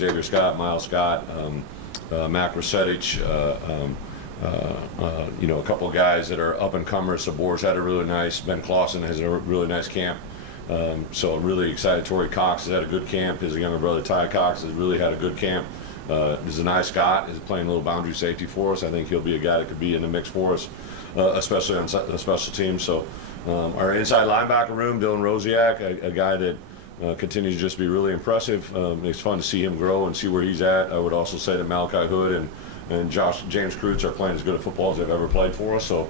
Xavier Scott, Miles Scott, Mac Rosetich, you know, a couple of guys that are up and comers. Sabor's had a really nice, Ben Clausen has a really nice camp. So really excited. Torrey Cox has had a good camp. His younger brother Ty Cox has really had a good camp. Zanai Scott is playing a little boundary safety for us. I think he'll be a guy that could be in the mix for us, especially on the special teams. So our inside linebacker room, Dylan Rosiak, a guy that continues to just be really impressive. It's fun to see him grow and see where he's at. I would also say that Malachi Hood and and James Kreutz are playing as good a football as they've ever played for us. So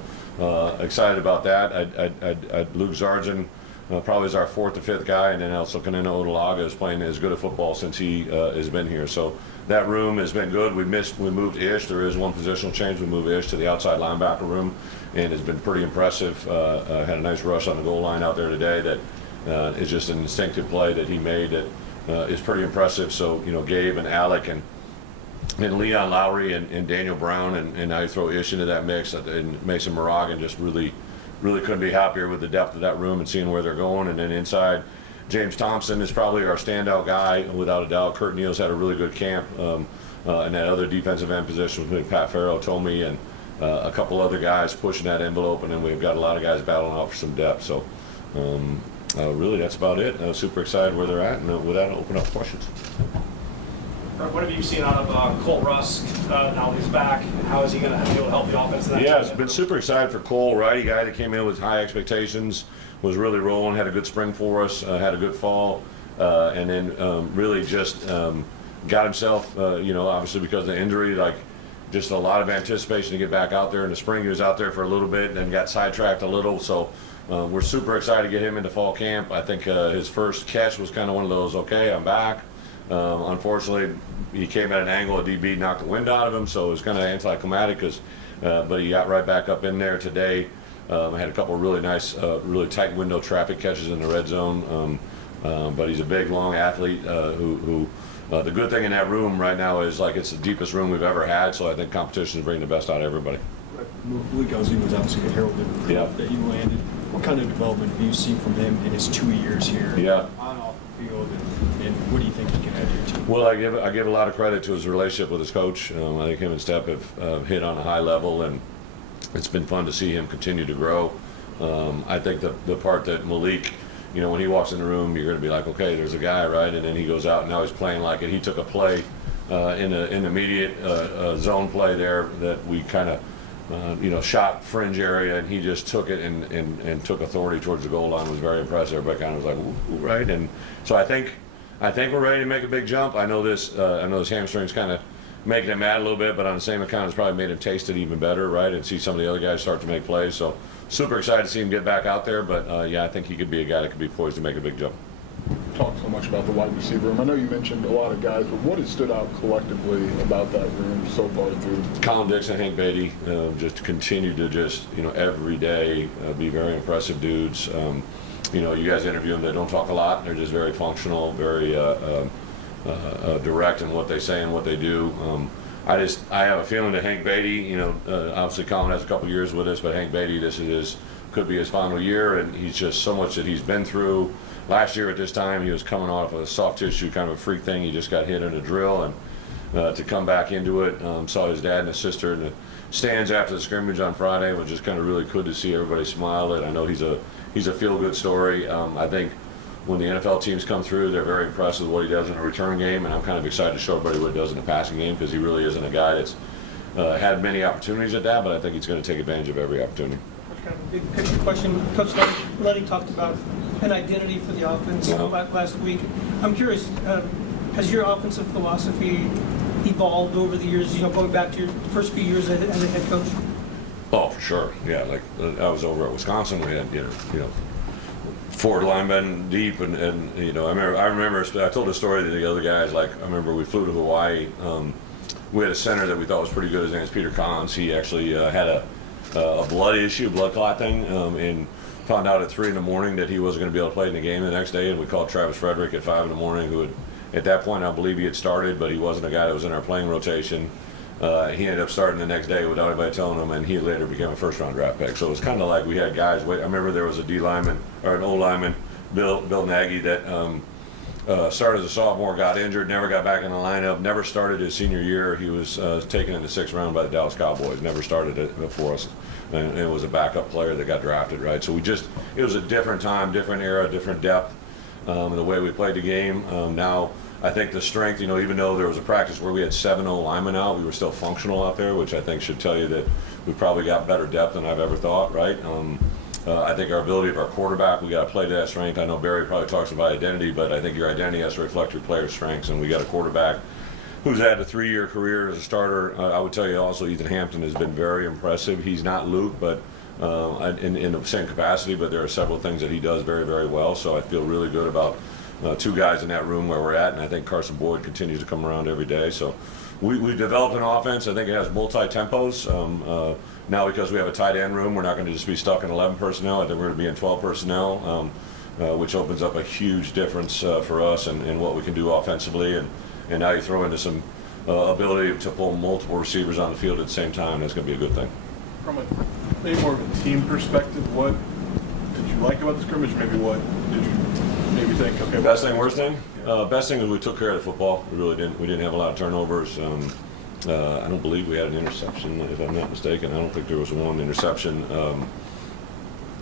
excited about that. Luke Zarjan probably is our fourth or fifth guy, and then also Kanena Odalaga is playing as good a football since he has been here. So that room has been good. We moved Ish. There is one positional change. We moved Ish to the outside linebacker room, and it's been pretty impressive. Had a nice rush on the goal line out there today that is just an instinctive play that he made that is pretty impressive. So, Gabe and Alec and Leon Lowry and Daniel Brown, and now you throw Ish into that mix, and Mason Moragan just really couldn't be happier with the depth of that room and seeing where they're going. And then inside, James Thompson is probably our standout guy, without a doubt. Kurt Neal's had a really good camp in that other defensive end position between Pat Farrow, Tomey, and a couple other guys pushing that envelope, and then we've got a lot of guys battling out for some depth. So really, that's about it. Super excited where they're at, and with that, I'll open up questions. What have you seen out of Cole Rusk now that he's back? How is he going to be able to help the offense? It's been super excited for Cole, righty guy that came in with high expectations, was really rolling, had a good spring for us, had a good fall, and then really just got himself, obviously because of the injury, just a lot of anticipation to get back out there in the spring. He was out there for a little bit and then got sidetracked a little, so we're super excited to get him into fall camp. I think his first catch was kind of one of those, okay, I'm back. Unfortunately, he came at an angle, a DB knocked the wind out of him, so it was kind of anticlimactic, but he got right back up in there today. Had a couple of really nice, really tight window traffic catches in the red zone, but he's a big, long athlete who the good thing in that room right now is it's the deepest room we've ever had, so I think competition is bringing the best out of everybody. Malik Ozzie was obviously a heralded that you landed. What kind of development have you seen from him in his 2 years here on off the field, and what do you think he can add to your team? Well, I give a lot of credit to his relationship with his coach. I think him and Step have hit on a high level, and it's been fun to see him continue to grow. I think the part that Malik, when he walks in the room, you're going to be like, okay, there's a guy, right? And then he goes out and now he's playing like it. He took a play in the immediate zone play there that we kind of shot fringe area, and he just took it and took authority towards the goal line. It was very impressive. Everybody kind of was like, ooh, right? And so I think we're ready to make a big jump. I know this hamstring's kind of making him mad a little bit, but on the same account, it's probably made him taste it even better, right? And see some of the other guys start to make plays. So super excited to see him get back out there. But I think he could be a guy that could be poised to make a big jump. Talk so much about the wide receiver room. I know you mentioned a lot of guys, but what has stood out collectively about that room so far through? Colin Dixon, Hank Beatty, just continue to every day be very impressive dudes. You guys interview them, they don't talk a lot. They're just very functional, very direct in what they say and what they do. I have a feeling that Hank Beatty, obviously Colin has a couple years with us, but Hank Beatty, could be his final year, and he's just so much that he's been through. Last year at this time, he was coming off a soft tissue kind of a freak thing. He just got hit in a drill, and to come back into it, saw his dad and his sister in the stands after the scrimmage on Friday. It was just kind of really good to see everybody smile. And I know he's a feel-good story. I think when the NFL teams come through, they're very impressed with what he does in a return game, and I'm kind of excited to show everybody what he does in the passing game, because he really isn't a guy that's had many opportunities at that, but I think he's going to take advantage of every opportunity. Kind of a big picture question. Coach Lenny talked about an identity for the offense last week. I'm curious, has your offensive philosophy evolved over the years, going back to your first few years as a head coach? Oh, for sure. Yeah, I was over at Wisconsin. We had, 4 linemen deep, and I remember I told a story to the other guys. I remember we flew to Hawaii. We had a center that we thought was pretty good. His name is Peter Collins. He actually had a blood clot thing, and found out at 3 in the morning that he wasn't going to be able to play in the game the next day. And we called Travis Frederick at 5 in the morning, who had, at that point, I believe he had started, but he wasn't a guy that was in our playing rotation. He ended up starting the next day without anybody telling him, and he later became a first-round draft pick. So it was kind of like we had guys wait. I remember there was a D lineman, or an O lineman, Bill Nagy, that started as a sophomore, got injured, never got back in the lineup, never started his senior year. He was taken in the 6th round by the Dallas Cowboys, never started it for us, and it was a backup player that got drafted, right? So it was a different time, different era, different depth in the way we played the game. Now, I think the strength, even though there was a practice where we had 7 O linemen out, we were still functional out there, which I think should tell you that we probably got better depth than I've ever thought, right? I think our ability of our quarterback, we got to play to that strength. I know Barry probably talks about identity, but I think your identity has to reflect your player's strengths, and we got a quarterback who's had a 3-year career as a starter. I would tell you also Ethan Hampton has been very impressive. He's not Luke, but in the same capacity, but there are several things that he does very, very well. So I feel really good about 2 guys in that room where we're at, and I think Carson Boyd continues to come around every day. So we've developed an offense. I think it has multi-tempos. Now because we have a tight end room, we're not going to just be stuck in 11 personnel. I think we're going to be in 12 personnel, which opens up a huge difference for us and what we can do offensively. And now you throw into some ability to pull multiple receivers on the field at the same time. That's going to be a good thing. From a maybe more of a team perspective, what did you like about the scrimmage? Maybe what did you maybe think? Okay, best thing, worst thing? Best thing is we took care of the football. We really didn't. We didn't have a lot of turnovers. I don't believe we had an interception, if I'm not mistaken. I don't think there was one interception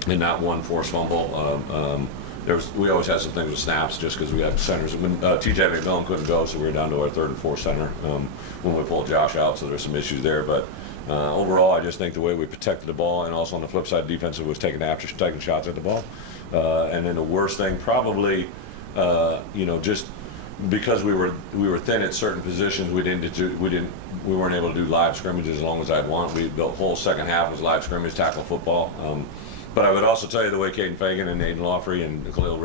and not one forced fumble. We always had some things with snaps just because we had centers. When TJ McMillan couldn't go, so we were down to our 3rd and 4th center when we pulled Josh out, so there's some issues there. But overall, I just think the way we protected the ball, and also on the flip side, defensive was taking shots at the ball. And then the worst thing, probably, just because we were thin at certain positions, we weren't able to do live scrimmages as long as I'd want. We built whole second half was live scrimmage, tackle football. But I would also tell you the way Caden Fagan and Aiden Lawfrey and Khalil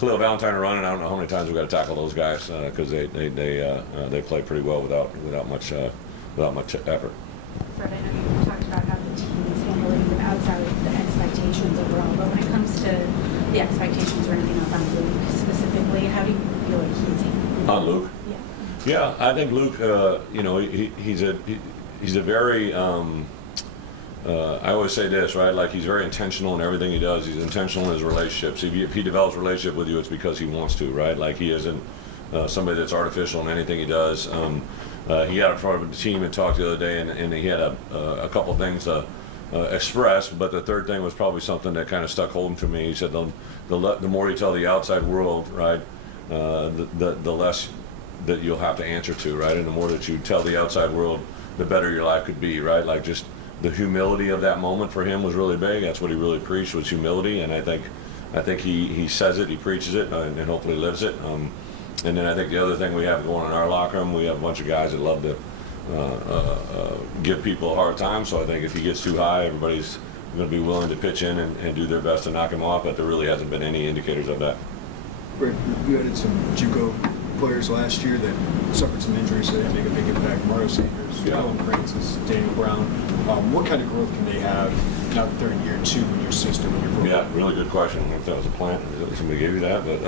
Valentine are running. I don't know how many times we've got to tackle those guys because they play pretty well without much effort. Fred, I know you talked about how the team is handling them outside of the expectations overall, but when it comes to the expectations or anything else on Luke specifically, how do you feel like he's handling? On Luke? Yeah. Yeah, I think Luke. He's a very. I always say this, right? Like he's very intentional in everything he does. He's intentional in his relationships. If he develops a relationship with you, it's because he wants to, right? Like he isn't somebody that's artificial in anything he does. He got in front of the team and talked the other day, and he had a couple things to express, but the third thing was probably something that kind of stuck holding to me. He said the more you tell the outside world, right, the less that you'll have to answer to, right? And the more that you tell the outside world, the better your life could be, right? Like just the humility of that moment for him was really big. That's what he really preached, was humility. And I think he says it, he preaches it, and hopefully lives it. And then I think the other thing we have going in our locker room, we have a bunch of guys that love to give people a hard time. So I think if he gets too high, everybody's going to be willing to pitch in and do their best to knock him off. But there really hasn't been any indicators of that. Brett, you added some JUCO players last year that suffered some injuries, so they didn't make a big impact. Mario Sanders, Colin Francis, Daniel Brown. What kind of growth can they have now that they're in year 2 in your system, in your program? Yeah, really good question. I don't know if that was a plant, somebody gave you that, but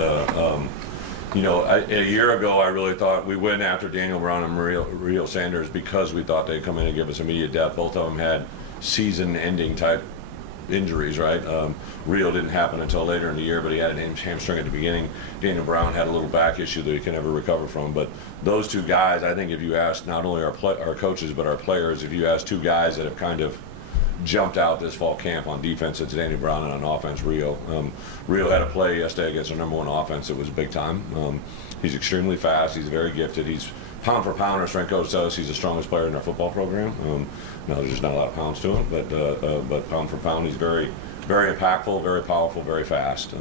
a year ago, I really thought we went after Daniel Brown and Mario Sanders because we thought they'd come in and give us immediate depth. Both of them had season-ending type injuries, right? Rio didn't happen until later in the year, but he had an hamstring at the beginning. Daniel Brown had a little back issue that he can never recover from. But those 2 guys, I think if you ask not only our coaches but our players, if you ask 2 guys that have kind of jumped out this fall camp on defense, it's Daniel Brown, and on offense, Rio. Rio had a play yesterday against our number 1 offense. It was big time. He's extremely fast. He's very gifted. He's pound for pound. Our strength coach tells us he's the strongest player in our football program. No, there's just not a lot of pounds to him, but pound for pound, he's very, very impactful, very powerful, very fast.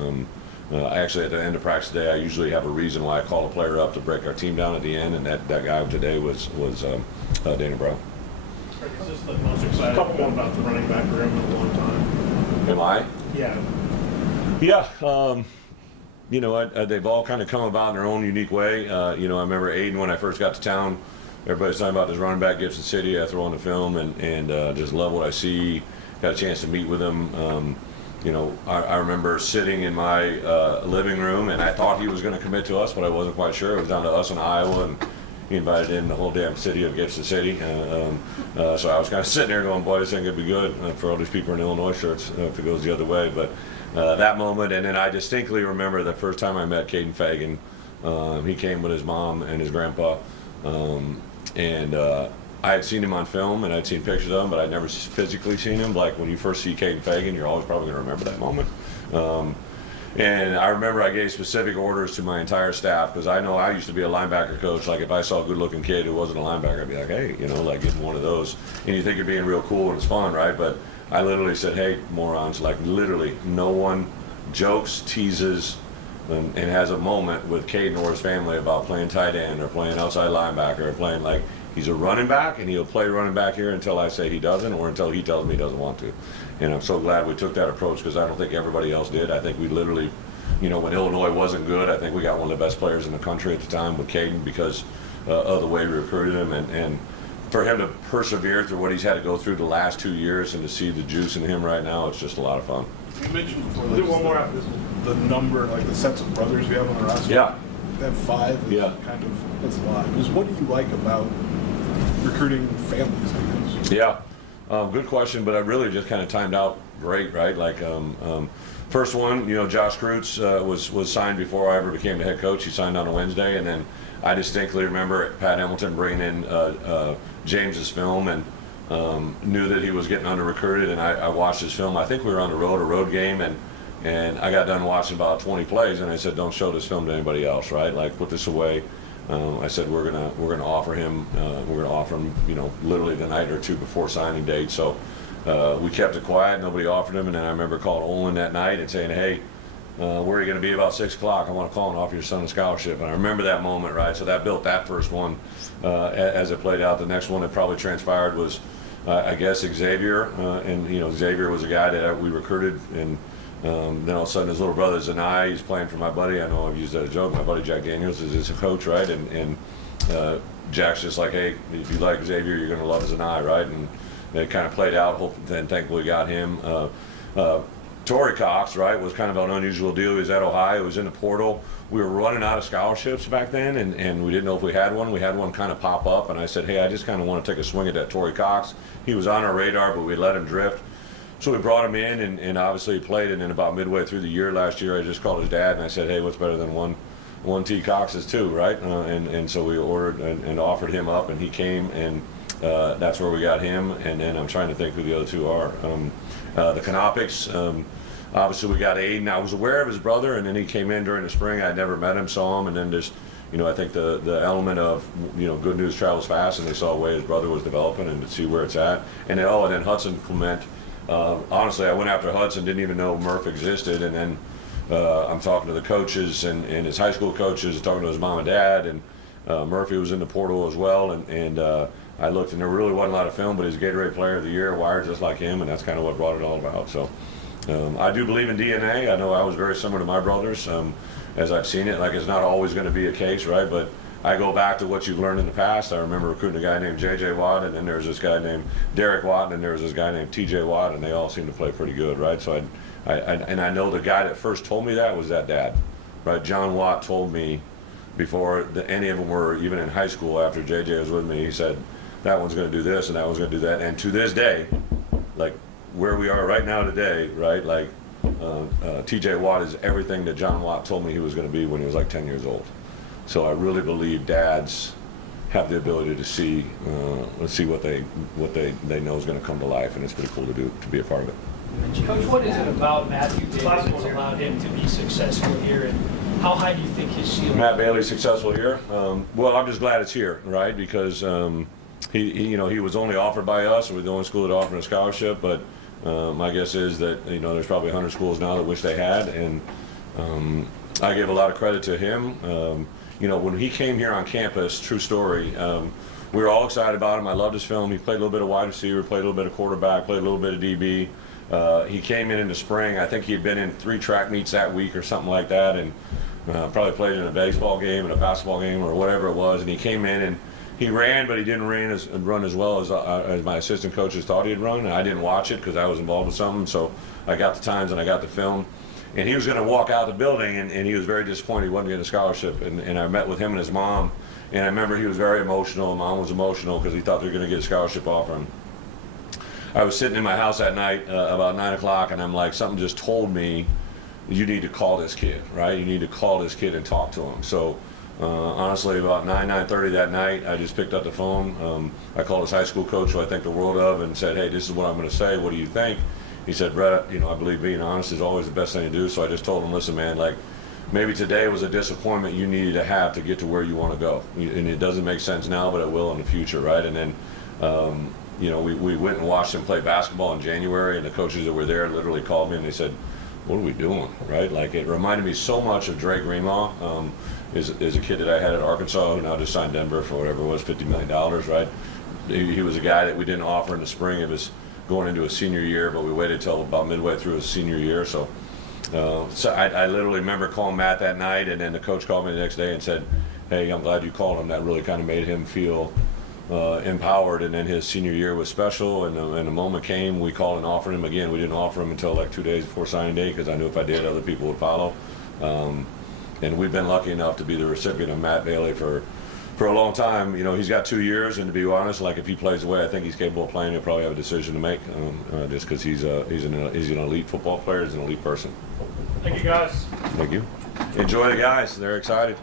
Actually, at the end of practice today, I usually have a reason why I call a player up to break our team down at the end, and that guy today was Daniel Brown. Is this the most excited about the running back room in a long time? Am I? Yeah. Yeah. They've all kind of come about in their own unique way. I remember Aiden when I first got to town. Everybody's talking about this running back, Gibson City. I throw on the film and just love what I see. Got a chance to meet with him. I remember sitting in my living room, and I thought he was going to commit to us, but I wasn't quite sure. It was down to us in Iowa, and he invited in the whole damn city of Gibson City. So I was kind of sitting there going, boy, this ain't going to be good for all these people in Illinois shirts if it goes the other way. But that moment, and then I distinctly remember the first time I met Caden Fagan. He came with his mom and his grandpa. I had seen him on film, and I'd seen pictures of him, but I'd never physically seen him. Like when you first see Caden Fagan, you're always probably going to remember that moment. And I remember I gave specific orders to my entire staff, because I know I used to be a linebacker coach. Like if I saw a good-looking kid who wasn't a linebacker, I'd be like, hey, like getting one of those. And you think you're being real cool and it's fun, right? But I literally said, hey, morons, like literally no one jokes, teases, and has a moment with Caden or his family about playing tight end or playing outside linebacker or playing like he's a running back, and he'll play running back here until I say he doesn't or until he tells me he doesn't want to. And I'm so glad we took that approach because I don't think everybody else did. I think we literally, you know, when Illinois wasn't good, I think we got one of the best players in the country at the time with Caden because of the way we recruited him. And for him to persevere through what he's had to go through the last 2 years and to see the juice in him right now, it's just a lot of fun. You mentioned before We'll do one more after this one. the number, like the sets of brothers we have on the roster. Yeah. They have 5. Is Yeah. kind of, that's a lot. Just what do you like about recruiting families, I guess? Yeah, good question, but I really just kind of timed out great, right? Like, first one, you know, Josh Kreutz was signed before I ever became the head coach. He signed on a Wednesday, and then I distinctly remember Pat Hamilton bringing in James's film and knew that he was getting under-recruited, and I watched his film. I think we were on the road, a road game, and I got done watching about 20 plays, and I said, don't show this film to anybody else, right? Like, put this away. I said we're gonna offer him, you know, literally the night or two before signing date. So we kept it quiet. Nobody offered him, and then I remember calling Olin that night and saying, hey, where are you going to be about 6 o'clock? I want to call and offer your son a scholarship. And I remember that moment, right? So that built that first one as it played out. The next one that probably transpired was, I guess, Xavier, and you know, Xavier was a guy that we recruited, and then all of a sudden his little brother Zanai, he's playing for my buddy. I know I've used that as a joke. My buddy Jack Daniels is his coach, right? And Jack's just like, hey, if you like Xavier, you're going to love Zanai, right? And it kind of played out. Then thankfully got him. Torrey Cox, right, was kind of an unusual deal. He was at Ohio. He was in the portal. We were running out of scholarships back then, and we didn't know if we had one. We had one kind of pop up, and I said, hey, I just kind of want to take a swing at that Torrey Cox. He was on our radar, but we let him drift. So we brought him in, and obviously he played, and then about midway through the year last year, I just called his dad, and I said, hey, what's better than one T. Cox's two, right? And so we ordered and offered him up, and he came, and that's where we got him. And then I'm trying to think who the other two are. The Canopics, obviously we got Aiden. I was aware of his brother, and then he came in during the spring. I'd never met him, saw him, and then just, you know, I think the element of, you know, good news travels fast, and they saw the way his brother was developing and to see where it's at. And then, and then Hudson Clement. Honestly, I went after Hudson, didn't even know Murph existed, and then I'm talking to the coaches and his high school coaches, talking to his mom and dad, and Murphy was in the portal as well, and I looked, and there really wasn't a lot of film, but he's Gatorade Player of the Year, wired just like him, and that's kind of what brought it all about. So I do believe in DNA. I know I was very similar to my brothers, as I've seen it. Like, it's not always going to be a case, right? But I go back to what you've learned in the past. I remember recruiting a guy named J.J. Watt, and then there's this guy named Derek Watt, and then there's this guy named T.J. Watt, and they all seem to play pretty good, right? So I know the guy that first told me that was that dad, right? John Watt told me before any of them were even in high school, after J.J. was with me, he said, that one's going to do this, and that one's going to do that. And to this day, like where we are right now today, right, like T.J. Watt is everything that John Watt told me he was going to be when he was like 10 years old. So I really believe dads have the ability to see what they know is going to come to life, and it's pretty cool to be a part of it. Coach, what is it about Matthew Davis that's allowed him to be successful here, and how high do you think his ceiling? Matt Bailey's successful here. Well, I'm just glad it's here, right? Because he was only offered by us. We're the only school that offered a scholarship, but my guess is that, you know, there's probably 100 schools now that wish they had, and I give a lot of credit to him. You know, when he came here on campus, true story, we were all excited about him. I loved his film. He played a little bit of wide receiver, played a little bit of quarterback, played a little bit of DB. He came in the spring. I think he had been in 3 track meets that week or something like that, and probably played in a baseball game and a basketball game or whatever it was. And he came in and he ran, but he didn't run as well as my assistant coaches thought he'd run. And I didn't watch it because I was involved with something. So I got the times and I got the film. And he was going to walk out the building, and he was very disappointed he wasn't getting a scholarship. And I met with him and his mom, and I remember he was very emotional. Mom was emotional because he thought they were going to get a scholarship offer him. I was sitting in my house that night about 9 o'clock, and I'm like, something just told me, you need to call this kid, right? You need to call this kid and talk to him. So honestly, about 9:30 that night, I just picked up the phone. I called his high school coach, who I think the world of, and said, hey, this is what I'm going to say. What do you think? He said, Brett, you know, I believe being honest is always the best thing to do. So I just told him, listen, man, like, maybe today was a disappointment you needed to have to get to where you want to go. And it doesn't make sense now, but it will in the future, right? And then, you know, we went and watched him play basketball in January, and the coaches that were there literally called me and they said, what are we doing, right? Like, it reminded me so much of Dre Greenlaw, is a kid that I had at Arkansas who now just signed Denver for whatever it was, $50 million, right? He was a guy that we didn't offer in the spring of his going into his senior year, but we waited till about midway through his senior year. So I literally remember calling Matt that night, and then the coach called me the next day and said, hey, I'm glad you called him. That really kind of made him feel empowered. And then his senior year was special, and the moment came, we called and offered him again. We didn't offer him until like 2 days before signing day, because I knew if I did, other people would follow. And we've been lucky enough to be the recipient of Matt Bailey for a long time. You know, he's got 2 years, and to be honest, like, if he plays the way I think he's capable of playing, he'll probably have a decision to make, just because he's an elite football player, he's an elite person. Thank you, guys. Thank you. Enjoy the guys. They're excited.